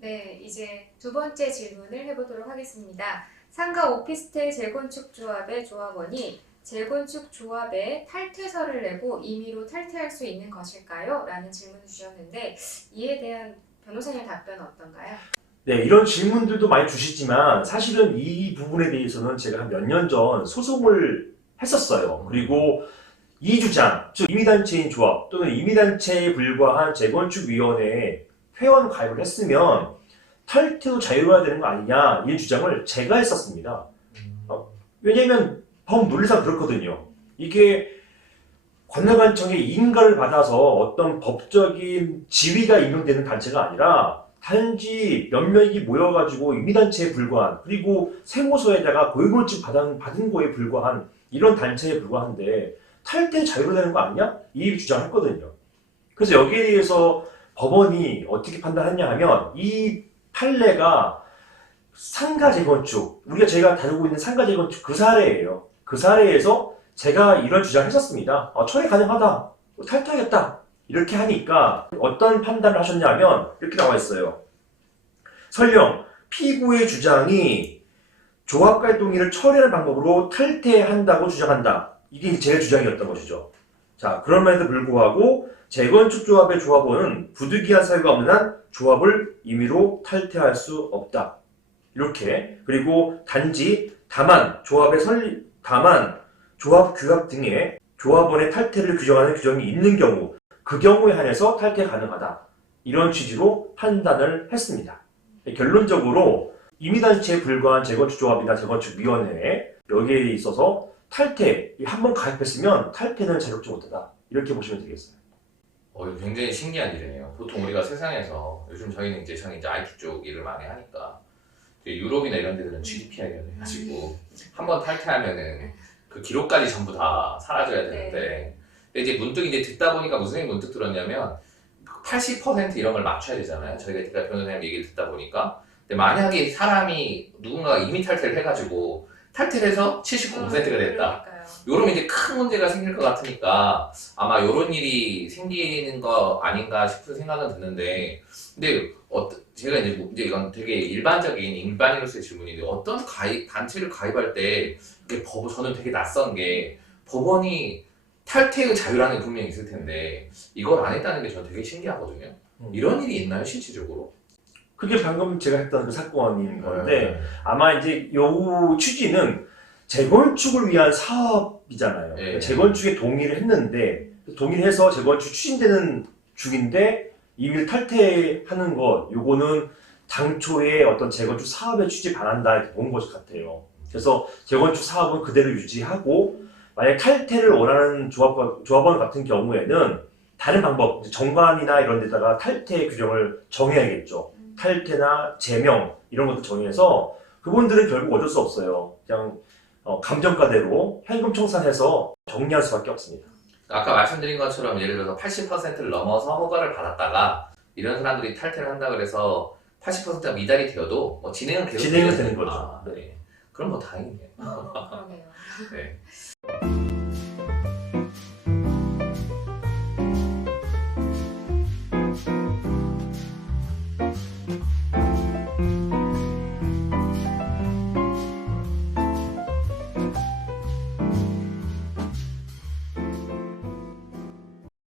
네, 이제 두 번째 질문을 해보도록 하겠습니다. 상가 오피스텔 재건축 조합의 조합원이 재건축 조합에 탈퇴서를 내고 임의로 탈퇴할 수 있는 것일까요? 라는 질문을 주셨는데 이에 대한 변호사님 답변은 어떤가요? 네, 이런 질문들도 많이 주시지만 사실은 이 부분에 대해서는 제가 한 몇 년 전 소송을 했었어요. 그리고 이 주장, 즉 임의단체인 조합 또는 임의단체에 불과한 재건축위원회에 회원 가입을 했으면 탈퇴도 자유로워야 되는 거 아니냐 이 주장을 제가 했었습니다. 왜냐면 법 논리상 그렇거든요. 이게 관할관청의 인가를 받아서 어떤 법적인 지위가 임명되는 단체가 아니라 단지 몇 명이 모여가지고 임의단체에 불과한 그리고 세무서에다가 고유고증 받은 거에 불과한 이런 단체에 불과한데 탈퇴 자유로되는 거 아니냐? 이 주장했거든요. 그래서 여기에 대해서 법원이 어떻게 판단했냐 하면 이 판례가 상가 재건축, 제가 다루고 있는 상가 재건축 그 사례예요. 그 사례에서 제가 이런 주장을 했었습니다. 처리 가능하다. 탈퇴하겠다. 이렇게 하니까 어떤 판단을 하셨냐면 이렇게 나와 있어요. 설령 피고의 주장이 조합과의 동의를 처리하는 방법으로 탈퇴한다고 주장한다. 이게 제 주장이었던 것이죠. 자, 그럼에도 불구하고 재건축 조합의 조합원은 부득이한 사유가 없는 한 조합을 임의로 탈퇴할 수 없다. 이렇게. 그리고 다만 조합 규약 등의 조합원의 탈퇴를 규정하는 규정이 있는 경우 그 경우에 한해서 탈퇴 가능하다. 이런 취지로 판단을 했습니다. 결론적으로 임의단체에 불과한 재건축조합이나 재건축위원회 여기에 있어서 탈퇴, 한번 가입했으면 탈퇴는 자격지 못하다. 이렇게 보시면 되겠어요. 이거 굉장히 신기한 일이네요. 보통 우리가 세상에서 요즘 저희는 이제 IT 쪽 일을 많이 하니까 유럽이나 이런 데들은 GDPR 해가지고 한번 탈퇴하면은 그 기록까지 전부 다 사라져야 되는데 근데 이제 문득 듣다 보니까 무슨 생각이 문득 들었냐면 80% 이런 걸 맞춰야 되잖아요. 저희가 변호사님 얘기를 듣다 보니까 근데 만약에 누군가가 이미 탈퇴를 해가지고 탈퇴를 해서 79%가 됐다. 요러면 이제 큰 문제가 생길 것 같으니까 아마 요런 일이 생기는 거 아닌가 싶은 생각은 드는데 근데 제가 이제 이건 되게 일반인으로서의 질문인데 어떤 단체를 가입할 때 이게 저는 되게 낯선 게 법원이 탈퇴의 자유라는 게 분명히 있을 텐데 이걸 안 했다는 게 저는 되게 신기하거든요. 이런 일이 있나요, 실질적으로? 그게 방금 제가 했던 그 사건인 건데 아마 이제 요 취지는 재건축을 위한 사업이잖아요. 재건축에 동의를 했는데 동의를 해서 재건축 추진되는 중인데 임의를 탈퇴하는 것 요거는 당초에 어떤 재건축 사업의 취지 반한다 이렇게 본 것 같아요. 그래서 재건축 사업은 그대로 유지하고 만약 탈퇴를 원하는 조합원 같은 경우에는 다른 방법, 정관이나 이런 데다가 탈퇴 규정을 정해야겠죠. 탈퇴나 제명 이런 것도 정해서 그분들은 결국 어쩔 수 없어요. 그냥 감정가대로 현금 청산해서 정리할 수밖에 없습니다. 아까 말씀드린 것처럼 예를 들어서 80%를 넘어서 허가를 받았다가 이런 사람들이 탈퇴를 한다 그래서 80%가 미달이 되어도 진행은 계속 되는 거죠. 네. 그럼 다행이네요. 그러네요. 네.